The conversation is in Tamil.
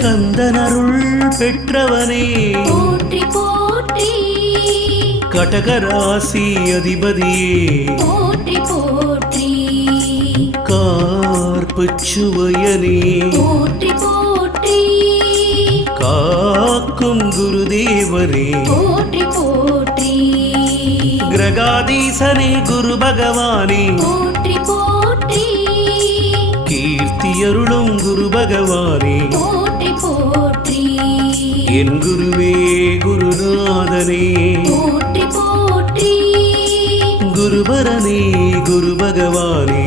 கந்தனருள் பெற்றவனே போற்றி போற்றி கடகராசி அதிபதியே போற்றி போற்றி கார்புச்சுவயனே போற்றி போற்றி காக்கும் குருதேவனே போற்றி போற்றி கிரகாதீசனே குரு பகவானே போற்றி போற்றி கீர்த்தியருளும் குரு பகவானே போற்றி போற்றி என் குருவே குருநாதனே போற்றி போற்றி குருபரனே குரு பகவானே